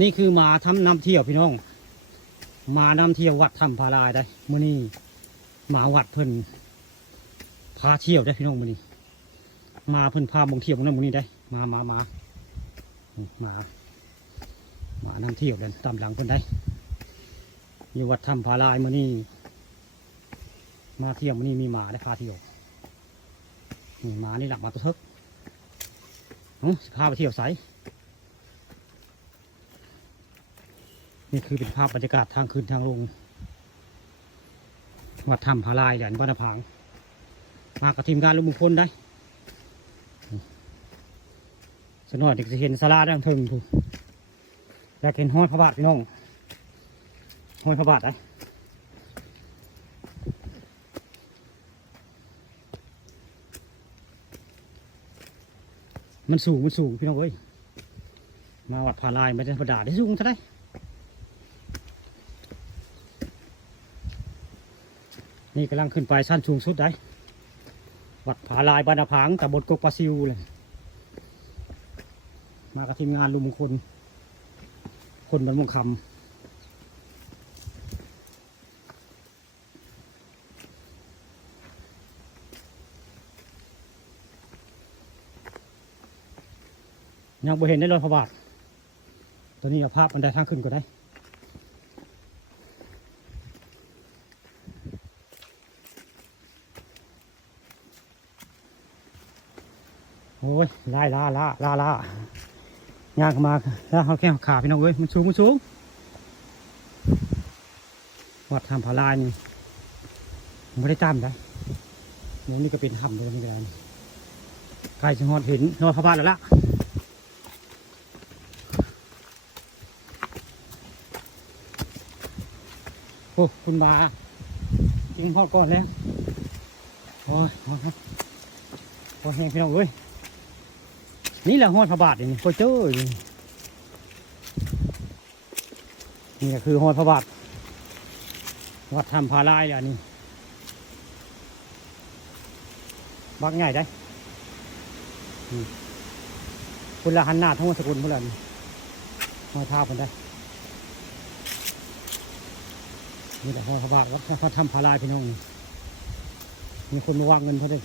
นี่คือมาทำนำเที่ยวพี่น้องมานำเที่ยววัดถ้ำพาลายได้มื้อนี้มาวัดเพิ่นพาเที่ยวได้พี่น้องมื้อนี้มาเพิ่นพาบ่งเที่ยวมื้อนี้ได้มานำเที่ยวเดินตามหลังเพิ่นได้อยู่วัดถ้ำพาลายมื้อนี้มาเที่ยวมื้อนี้มีหมาได้พาเที่ยวนี่หมานี่หลักมาตัวเทิกสิพาไปเที่ยวไสนี่คือเป็นภาพบรรยากาศทางขึ้นทางลงวัดถ้ำพาลายแหลมบ้านผางมากับทีมงานลุงมงคลได้สนอเด็กจะเห็นศาลาด้านเทิงถูกอยากเห็นห้อยพระบาทพี่น้องห้อยพระบาทได้มันสูงพี่น้องเอ้ยมาวัดพาลายไม่ได้ธรรมดาได้สูงเท่าไรนี่กำลังขึ้นไปชั้นสูงสุดได้วัดผาลายบ้านผางตำบลกกปลาซิวเลยมากับทีมงานลุงมงคลคนบ้านมงคำยังบ่เห็นได้รอยพระบาทตัวนี้เอาภาพบันไดทางขึ้นก็ได้โอ้ยล่ย่างเข้ามาแล้วเขาแค่ขาพี่น้องเอ้ยมันสูงวัดถ้ำผาลายนี่ไม่ได้จ้ำได้เดี๋ยวนี้ก็เป็นถ้ำเลยนี่ก็ได้ใกล้จะหอดเห็นนอนพระบาทแล้วล่ะโอ้คุณบากินหอดก่อนแล้วโอ้ยพอแห้งพี่น้องเอ้ยนี่แหละห้อยพระบาทนี่ก็เจอนี่ก็คือห้อยพระบาทวัดถ้ำพาลายอันนี้บักใหญ่ได้คุณละหันหน้าทั้งวันสกุลเพื่อนห้อยเท้าคนได้นี่แหละห้อยพระบาทวัดถ้ำพาลายพี่น้องมีคนมาวางเงินเขาได้